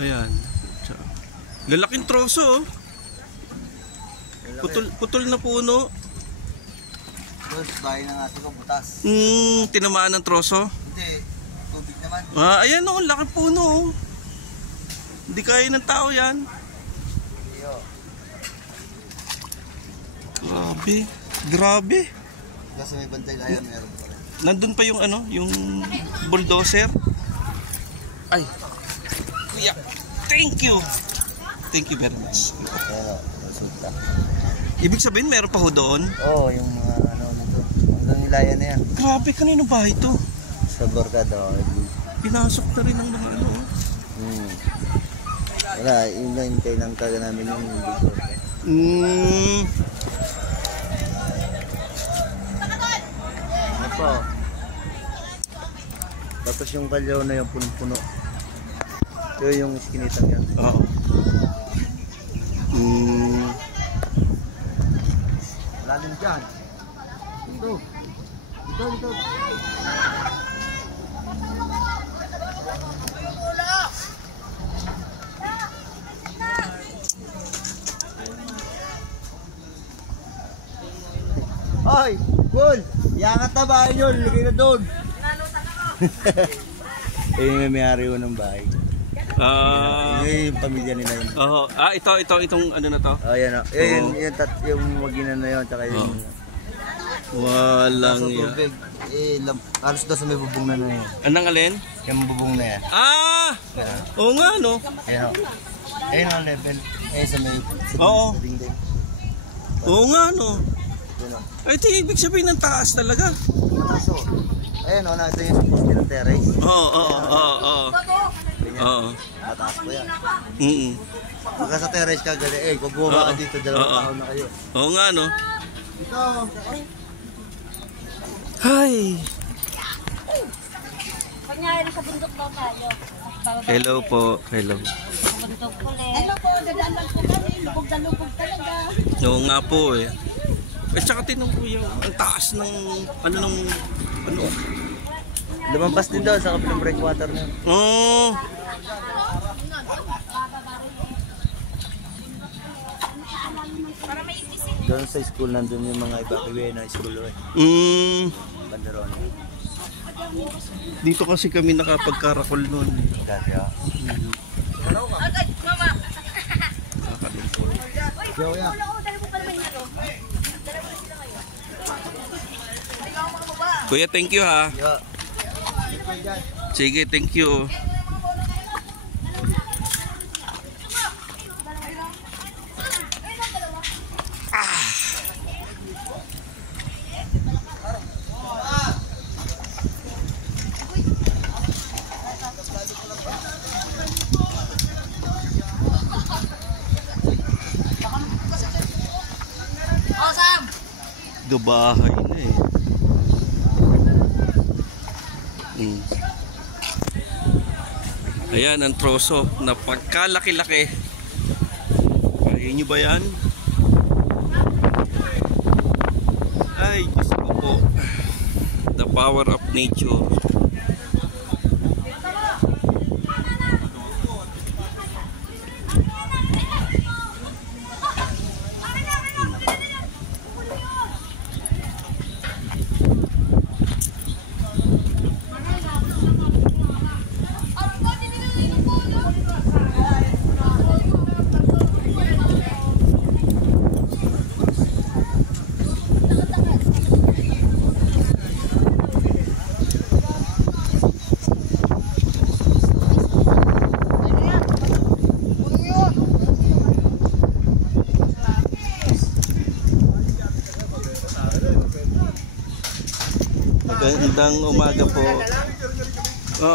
Ayan. Lalaking troso, oh. Putol na puno. Tapos bahay ng aso ko, butas. Tinamaan ng troso? Hindi, tubig naman. Ayan, oh, laki puno, oh. Hindi kaya ng tao yan. Iyo. Grabe. Kasi may bantay layan, meron pa rin. Nandun pa yung ano, yung bulldozer. Ay. Kuya, thank you. Thank you very much. Ayan o, resulta. Ibig sabihin, meron pa ho doon? Oo, yung mga ano nito. Hanggang nilayan na yan. Grabe, kanino bahay to? Sa Borgado. Pinasok na rin ng mga ano. Wala, yun lang hintay lang taga namin yung bigor. Ano po? Tapos yung kalyaw na yung puno-puno. Ito yung iskinitang yan. Oo. Lalim dyan. Ito. Ito. Ay, Paul! Iangat na bahay yun. Lagay na doon. Eh, yung may-ari ko ng bahay. Yung pamilya nila yun. Itong ano na to? Yan o. Yung maginan na yun. Tsaka yung... Walang yan. Tubig. Halos daw sa may bubong na yun. Anong alin? Yung bubong na yan. Oo nga, no? Ayan o. Ayan o, level. Ayan sa may... Oo. Ding-ding. Oo nga, no? Ayan o. Ay, ito ibig sabihin ng taas talaga. Mataas o. Ayan o, nakita yung poste ng terrace. Oo. Mataas po yan. Pagka sa terrace ka, gali. Kung bumaba ka dito, 2 taon na kayo. Oo nga, no? Ito. Hi! Kunyari sa bundok daw tayo. Hello po. Hello. Bundok ulit. Hello po, dadaan lang po kami. Lubog na lubog talaga. Oo nga po eh. Tsaka tinong kuya, ang taas ng ano. Lumampas din daw sa kabilang breakwater na. Oo. Doon sa school, nandun yung mga evacuee na school eh. Banderon. Dito kasi kami nakapagkarakol noon. Dati ah. Kuya, thank you ha. Sige, thank you. Bahay na eh. Ayan ang troso na pagkalaki-laki. Kaya nyo ba yan? Ay, Diyos ko po. The power of nature. Magandang umaga po.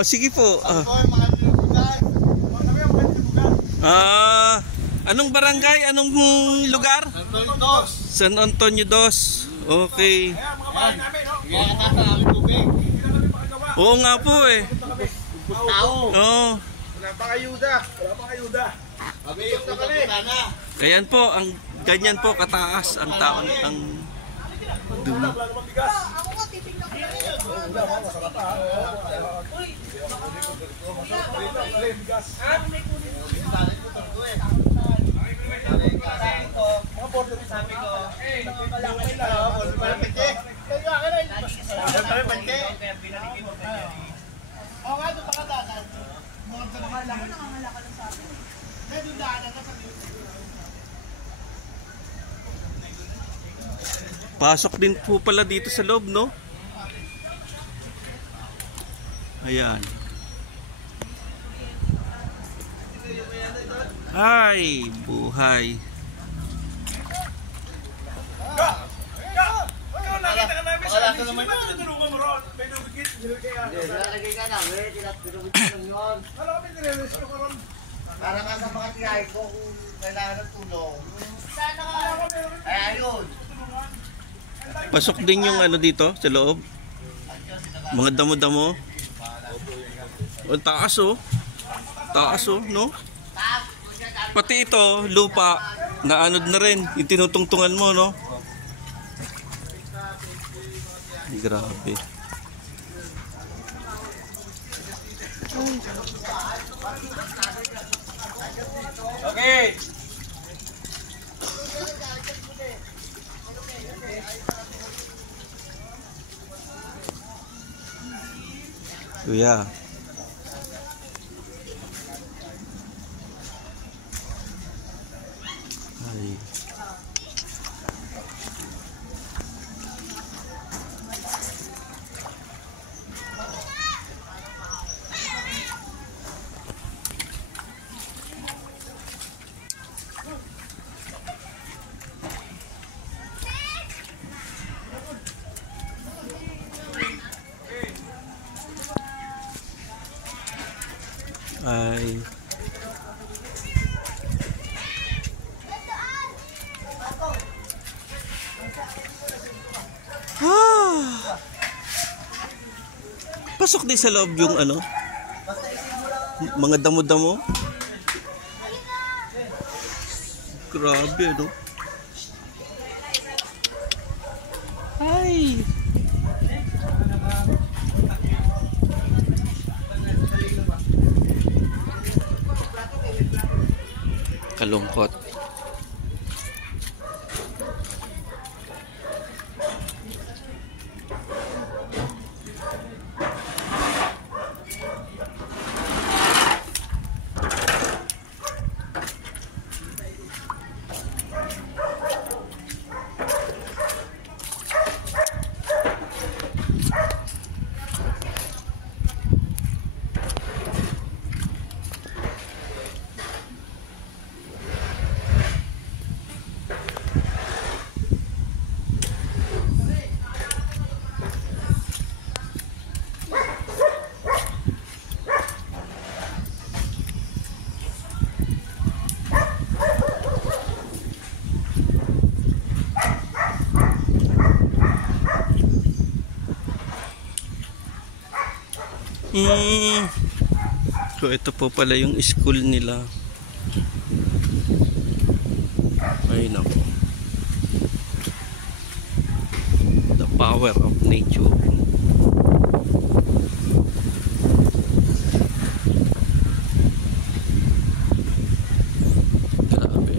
Sige po. Anong barangay? Anong lugar? San Antonio Dos. Okay. Oo nga po eh. Oo. Wala pang ayuda. Ayan po, ang ganyan po kataas ang taon ang dumi. Pasok din po pala dito sa loob, no? Ayan. Ay, buhay. Para ka sa mga tiyahin ko kung kailangan ng tulong. Ay, ayun. Pasok din yung ano dito sa loob. Mga damo-damo. Ang taas oh. Taas oh, no? Pati ito, lupa, naanod na rin. Yung tinutungtungan mo, no? Grabe. Okay. Kuya. Ay. Ay. Pasok din sa loob yung ano, mga damo-damo. Grabe, ano? Ay. Kalungkot. So ito po pala yung school nila. Ay nako. The power of nature. Grabe.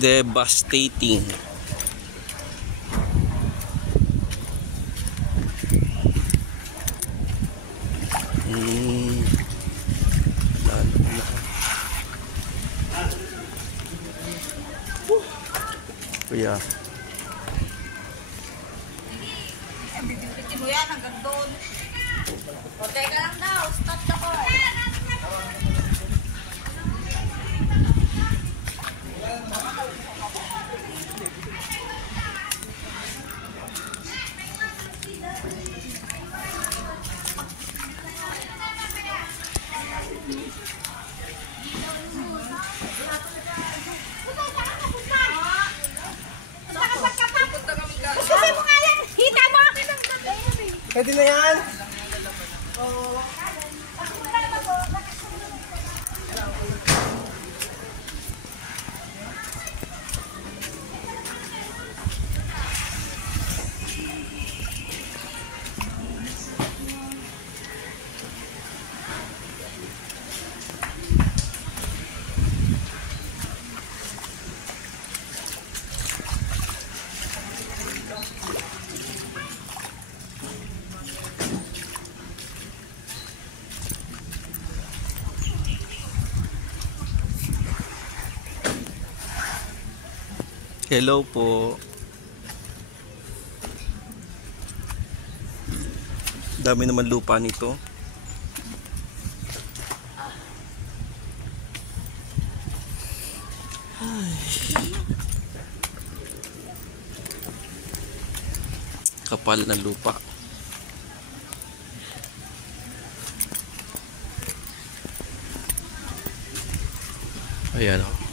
Devastating. Kuya. Bibitin mo yan hanggang doon. O, teka lang daw. na yan? Hello po. Dami naman lupa nito. Ay. Kapal ng lupa. Ayan o.